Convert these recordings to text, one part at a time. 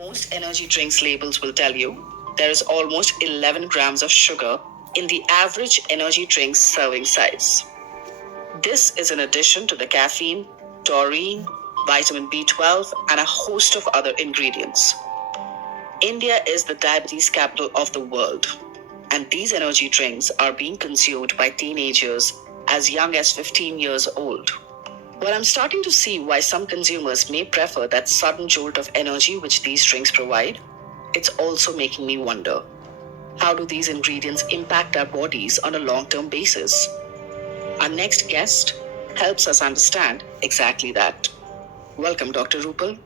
Most energy drinks labels will tell you there is almost 11 grams of sugar in the average energy drink serving size. This is in addition to the caffeine, taurine, vitamin B12, and a host of other ingredients. India is the diabetes capital of the world, and these energy drinks are being consumed by teenagers as young as 15 years old. Well, I'm starting to see why some consumers may prefer that sudden jolt of energy which these drinks provide. It's also making me wonder, how do these ingredients impact our bodies on a long-term basis? Our next guest helps us understand exactly that. Welcome, Dr. Rupal.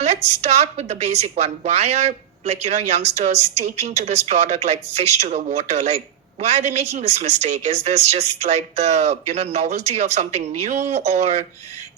Let's start with the basic one. Why are youngsters taking to this product like fish to the water? Like, why are they making this mistake? Is this just like the novelty of something new, or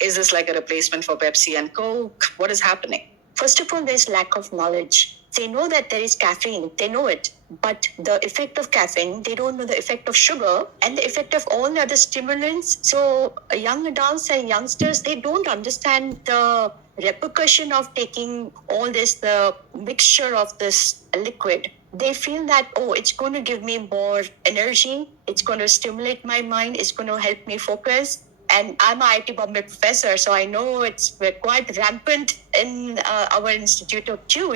is this like a replacement for Pepsi and Coke? What is happening? First of all, there's lack of knowledge. They know that there is caffeine, they know it, but the effect of caffeine, they don't know the effect of sugar and the effect of all the other stimulants. So young adults and youngsters, they don't understand the repercussion of taking all this, the mixture of this liquid. They feel that, oh, it's going to give me more energy, it's going to stimulate my mind, it's going to help me focus. And I'm an IT Bombay professor, so I know we're quite rampant in our institute too,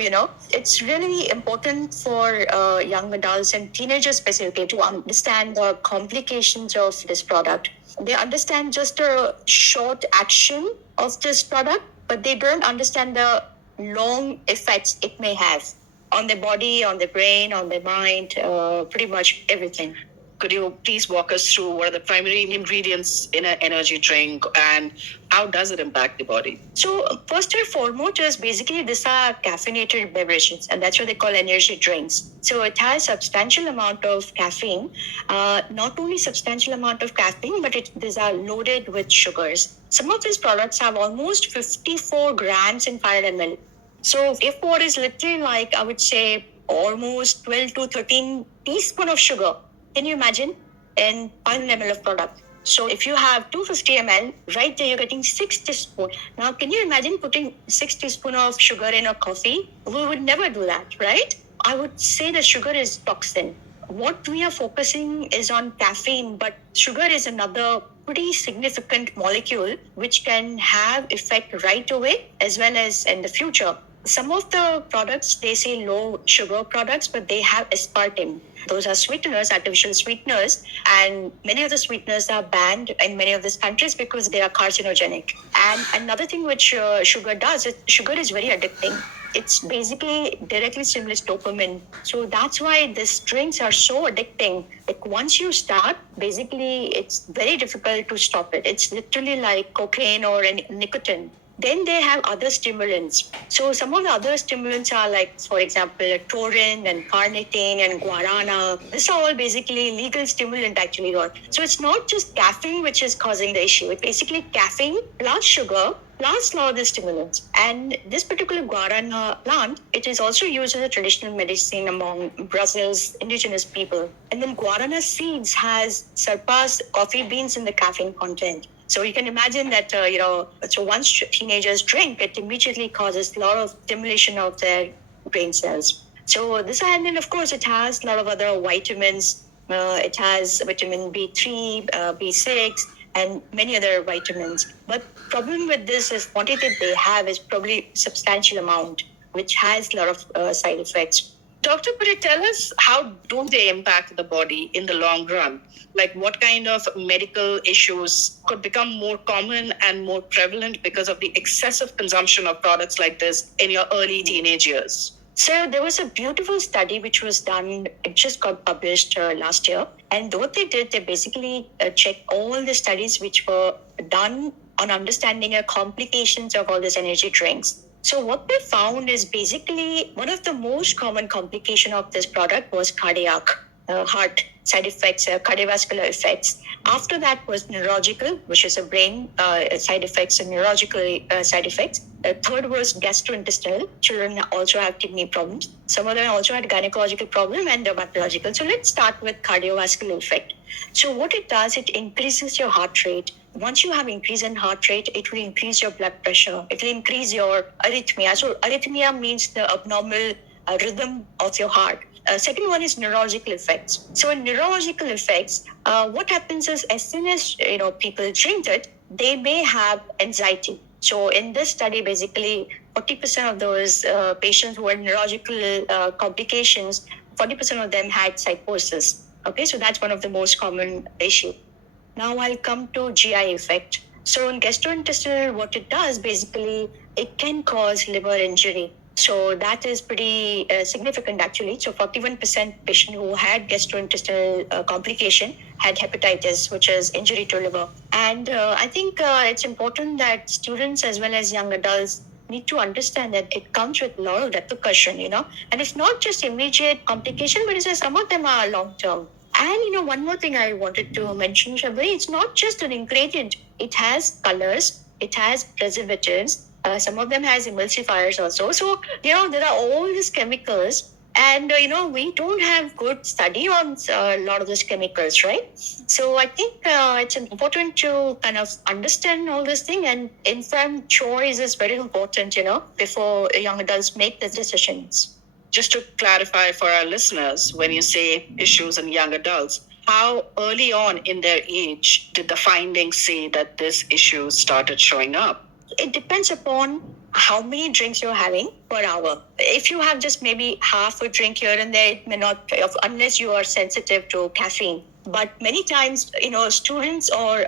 It's really important for young adults and teenagers specifically to understand the complications of this product. They understand just a short action of this product, but they don't understand the long effects it may have on their body, on their brain, on their mind, pretty much everything. Could you please walk us through what are the primary ingredients in an energy drink and how does it impact the body? So first and foremost, basically these are caffeinated beverages, and that's what they call energy drinks. So it has substantial amount of caffeine, not only substantial amount of caffeine, but these are loaded with sugars. Some of these products have almost 54 grams in 500 ml. So if what is literally like, I would say almost 12 to 13 teaspoon of sugar, can you imagine? In 500 ml of product. So if you have 250 ml, right there you're getting 6 teaspoons. Now, can you imagine putting 6 teaspoons of sugar in a coffee? We would never do that, right? I would say that sugar is toxin. What we are focusing is on caffeine, but sugar is another pretty significant molecule which can have effect right away as well as in the future. Some of the products, they say low sugar products, but they have aspartame. Those are sweeteners, artificial sweeteners, and many of the sweeteners are banned in many of these countries because they are carcinogenic. And another thing which sugar does, sugar is very addicting. It's basically directly stimulates dopamine. So that's why these drinks are so addicting. Like once you start, basically it's very difficult to stop it. It's literally like cocaine or nicotine. Then they have other stimulants. So some of the other stimulants are like, for example, taurine and carnitine and guarana. These are all basically legal stimulant actually. So it's not just caffeine which is causing the issue. It's basically caffeine plus sugar plus a lot of the stimulants. And this particular guarana plant, it is also used as a traditional medicine among Brazil's indigenous people. And then guarana seeds has surpassed coffee beans in the caffeine content. So you can imagine that, so once teenagers drink, it immediately causes a lot of stimulation of their brain cells. So this, and then of course it has a lot of other vitamins. It has vitamin B3, B6, and many other vitamins. But problem with this is quantity they have is probably substantial amount, which has a lot of side effects. Doctor, could you tell us how do they impact the body in the long run? Like what kind of medical issues could become more common and more prevalent because of the excessive consumption of products like this in your early teenage years? So there was a beautiful study which was done, it just got published last year. And what they did, they basically checked all the studies which were done on understanding the complications of all these energy drinks. So what they found is basically one of the most common complication of this product was cardiac, heart side effects, cardiovascular effects. After that was neurological, which is a brain side effects and neurological side effects. The third was gastrointestinal. Children also have kidney problems. Some of them also had gynecological problem and dermatological. So let's start with cardiovascular effect. So what it does, it increases your heart rate. once you have increase in heart rate, it will increase your blood pressure. It will increase your arrhythmia. So arrhythmia means the abnormal rhythm of your heart. Second one is neurological effects. So in neurological effects, what happens is as soon as people drink it, they may have anxiety. So in this study, basically 40% of those patients who had neurological complications, 40% of them had psychosis. Okay, so that's one of the most common issue. Now I'll come to GI effect. So in gastrointestinal, what it does basically, it can cause liver injury. So that is pretty significant actually. So 41% patient who had gastrointestinal complication had hepatitis, which is injury to liver. And I think it's important that students as well as young adults need to understand that it comes with a lot of repercussion, and it's not just immediate complication, but it's some of them are long term. And one more thing I wanted to mention, Shabri, it's not just an ingredient. It has colors, it has preservatives. Some of them has emulsifiers also. So, there are all these chemicals. And, we don't have good study on a lot of these chemicals, right? So I think it's important to kind of understand all this thing, and informed choice is very important, before young adults make the decisions. Just to clarify for our listeners, when you say issues in young adults, how early on in their age did the findings say that this issue started showing up? It depends upon how many drinks you're having per hour. If you have just maybe half a drink here and there, it may not pay off unless you are sensitive to caffeine. But many times, students or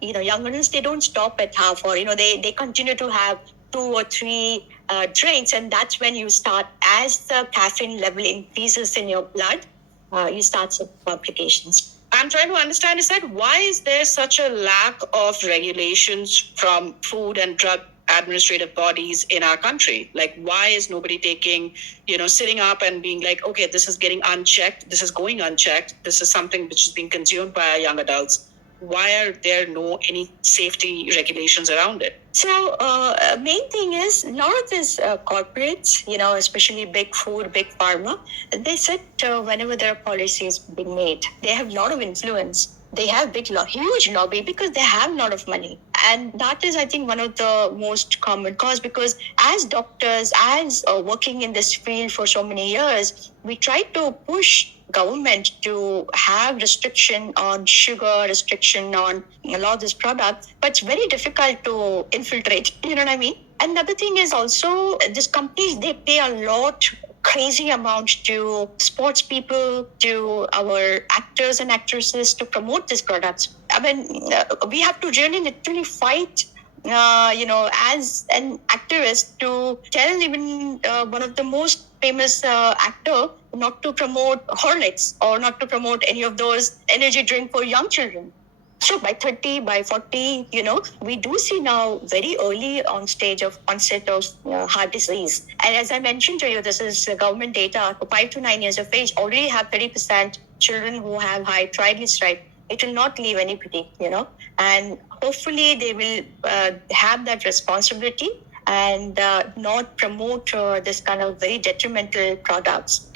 young adults, they don't stop at half, or they continue to have 2 or 3 drinks, and that's when you start, as the caffeine level increases in your blood, you start some complications. I'm trying to understand, is that why is there such a lack of regulations from food and drug administrative bodies in our country? Like, why is nobody taking, sitting up and being like, okay, this is getting unchecked, this is going unchecked, this is something which is being consumed by our young adults. Why are there any safety regulations around it? So, main thing is, a lot of these corporates, especially big food, big pharma, they sit whenever their policies being made. They have a lot of influence. They have huge lobby because they have a lot of money. And that is, I think, one of the most common cause, because as doctors, as working in this field for so many years, we try to push government to have restriction on sugar, restriction on a lot of this product, but it's very difficult to infiltrate. You know what I mean? And the other thing is also, these companies, they pay a lot, crazy amounts to sports people, to our actors and actresses to promote these products. I mean, we have to really literally fight, as an activist, to tell even one of the most famous actor not to promote Horlicks or not to promote any of those energy drink for young children. So by 30, by 40, we do see now very early on stage of onset of heart disease. And as I mentioned to you, this is government data. 5 to 9 years of age, already have 30% children who have high triglyceride. It will not leave anybody, and hopefully they will have that responsibility and not promote this kind of very detrimental products.